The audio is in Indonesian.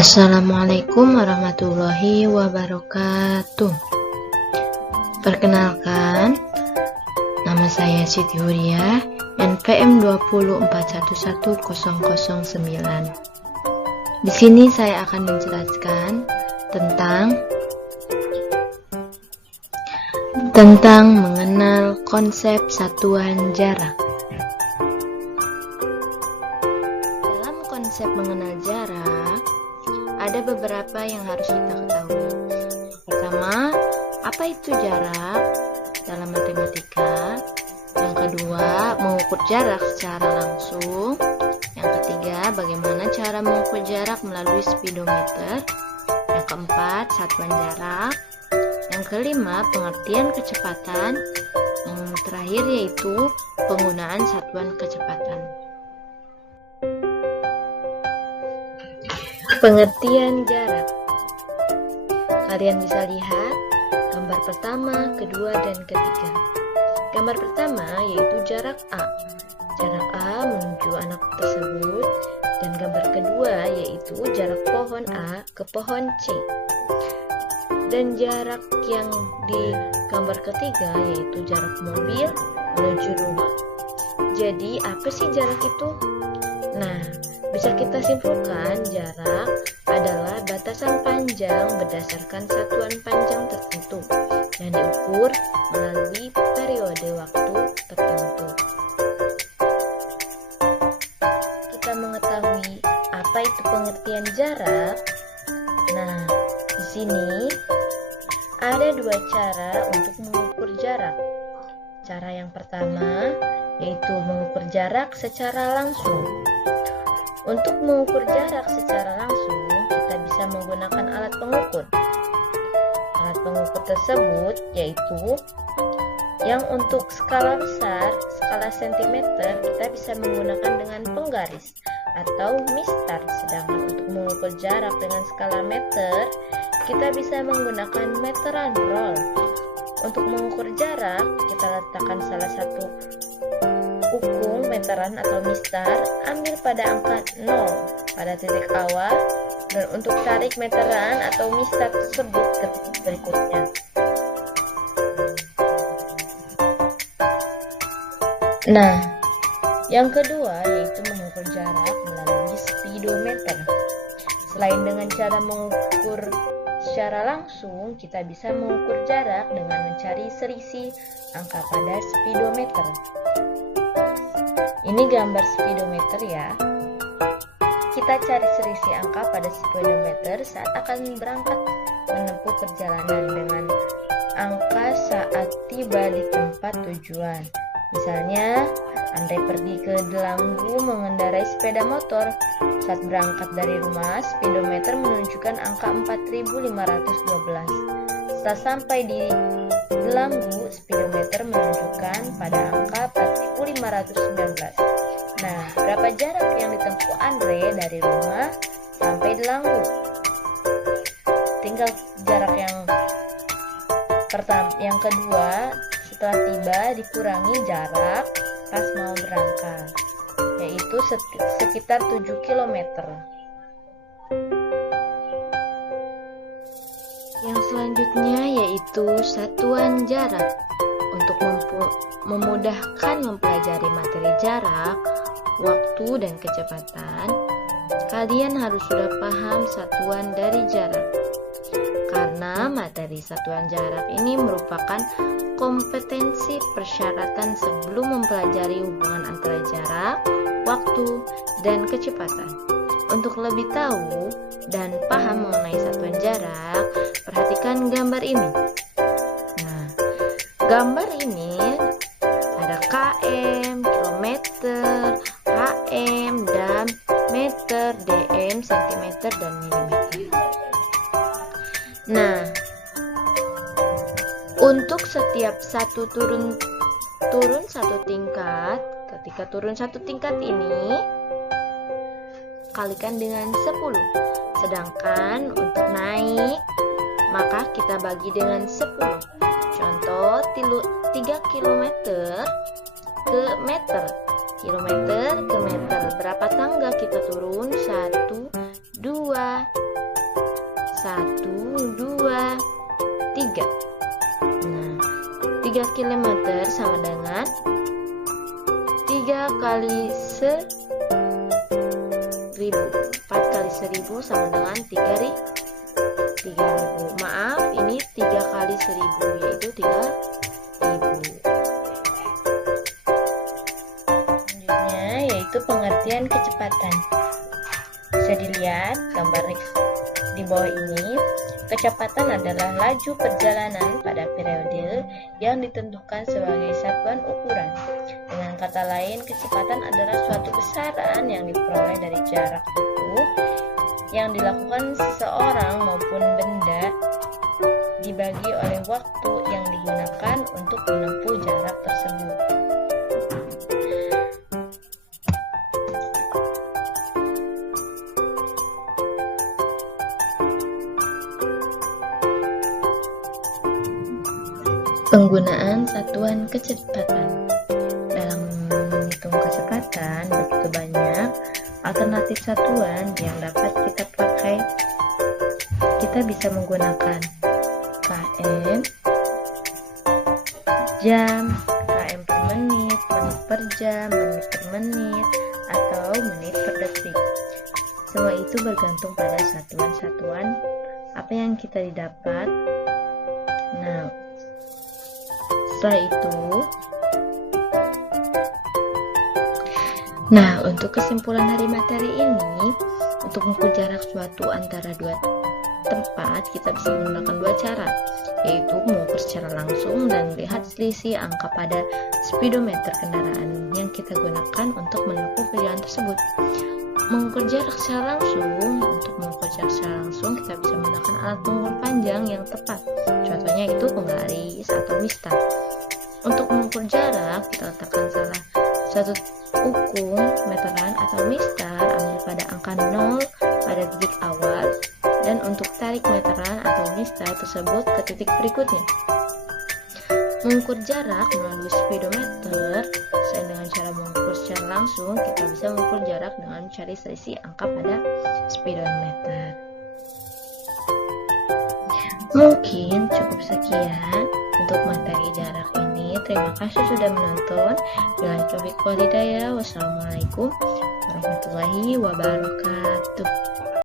Assalamualaikum warahmatullahi wabarakatuh. Perkenalkan, nama saya Siti Huria, NPM 204111009. Di sini saya akan menjelaskan tentang mengenal konsep satuan jarak. Dalam konsep mengenal jarak, ada beberapa yang harus kita ketahui. Pertama, apa itu jarak dalam matematika? Yang kedua, mengukur jarak secara langsung. Yang ketiga, bagaimana cara mengukur jarak melalui speedometer. Yang keempat, satuan jarak. Yang kelima, pengertian kecepatan. Yang terakhir yaitu penggunaan satuan kecepatan. Pengertian jarak. Kalian bisa lihat gambar pertama, kedua, dan ketiga. Gambar pertama yaitu jarak A. Jarak A menuju anak tersebut. Dan gambar kedua yaitu jarak pohon A ke pohon C. Dan jarak yang di gambar ketiga yaitu jarak mobil menuju rumah. Jadi apa sih jarak itu? Nah, bisa kita simpulkan jarak adalah batasan panjang berdasarkan satuan panjang tertentu yang diukur melalui periode waktu tertentu. Kita mengetahui apa itu pengertian jarak. Nah, di sini ada dua cara untuk mengukur jarak. Cara yang pertama yaitu mengukur jarak secara langsung. Untuk mengukur jarak secara langsung, kita bisa menggunakan alat pengukur. Alat pengukur tersebut yaitu yang untuk skala besar, skala sentimeter, kita bisa menggunakan dengan penggaris atau mistar. Sedangkan untuk mengukur jarak dengan skala meter, kita bisa menggunakan meteran roll. Untuk mengukur jarak, kita letakkan salah satu ukung meteran atau mistar, ambil pada angka 0 pada titik awal, dan untuk tarik meteran atau mistar tersebut ke berikutnya. Nah, yang kedua yaitu mengukur jarak melalui speedometer. Selain dengan cara mengukur secara langsung, kita bisa mengukur jarak dengan mencari selisih angka pada speedometer. Ini gambar speedometer ya. Kita cari selisih angka pada speedometer saat akan berangkat menempuh perjalanan dengan angka saat tiba di tempat tujuan. Misalnya, andai pergi ke Delanggu mengendarai sepeda motor. Saat berangkat dari rumah, speedometer menunjukkan angka 4512. Setelah sampai di Delanggu, speedometer menunjukkan pada angka 4519. Nah, berapa jarak yang ditempuh Andre dari rumah sampai Delanggu? Tinggal jarak yang kedua setelah tiba dikurangi jarak pas mau berangkat, yaitu sekitar 7 km. Yang selanjutnya yaitu satuan jarak. Untuk memudahkan mempelajari materi jarak, waktu, dan kecepatan, kalian harus sudah paham satuan dari jarak. Karena materi satuan jarak ini merupakan kompetensi persyaratan sebelum mempelajari hubungan antara jarak, waktu, dan kecepatan. Untuk lebih tahu dan paham mengenai satuan jarak, perhatikan gambar ini. Nah, gambar ini ada km, kilometer, hm, dan meter, dm, sentimeter, dan milimeter. Nah, untuk setiap satu turun satu tingkat, ketika turun satu tingkat ini kalikan dengan 10. Sedangkan untuk naik, maka kita bagi dengan 10. Contoh 3 km ke meter. Kilometer ke meter. Berapa tangga kita turun? 1, 2, 1, 2, 3. Nah, 3 km sama dengan 3 kali 1000. 4 kali 1000 sama dengan 3000. Maaf, ini 3 kali 1000, yaitu 3000. Selanjutnya yaitu pengertian kecepatan. Bisa dilihat gambar di bawah ini. Kecepatan adalah laju perjalanan pada periode yang ditentukan sebagai satuan ukuran. Dengan kata lain, kecepatan adalah suatu besaran yang diperoleh dari jarak tempuh yang dilakukan seseorang maupun benda dibagi oleh waktu yang digunakan untuk menempuh jarak tersebut. Penggunaan satuan kecepatan. Dalam menghitung kecepatan, begitu banyak alternatif satuan yang dapat kita pakai. Kita bisa menggunakan km, jam, km per menit per jam, menit per menit, atau menit per detik. Semua itu bergantung pada satuan-satuan apa yang kita didapat. Setelah itu, untuk kesimpulan dari materi ini, untuk mengukur jarak suatu antara dua tempat, kita bisa menggunakan dua cara, yaitu mengukur secara langsung dan melihat selisih angka pada speedometer kendaraan yang kita gunakan untuk menempuh perjalanan tersebut. Mengukur jarak secara langsung, kita bisa menggunakan alat pengukur panjang yang tepat. Contohnya itu penggaris atau mistar. Untuk mengukur jarak, kita letakkan salah satu ukung, meteran atau mistar, ambil pada angka 0 pada titik awal, dan untuk tarik meteran atau mistar tersebut ke titik berikutnya. Mengukur jarak melalui speedometer, selain dengan cara mengukur secara langsung, kita bisa mengukur jarak dengan mencari selisih angka pada speedometer. Mungkin cukup sekian untuk materi jarak ini. Terima kasih sudah menonton. Bila taufiq wal hidayah. Wassalamualaikum warahmatullahi wabarakatuh.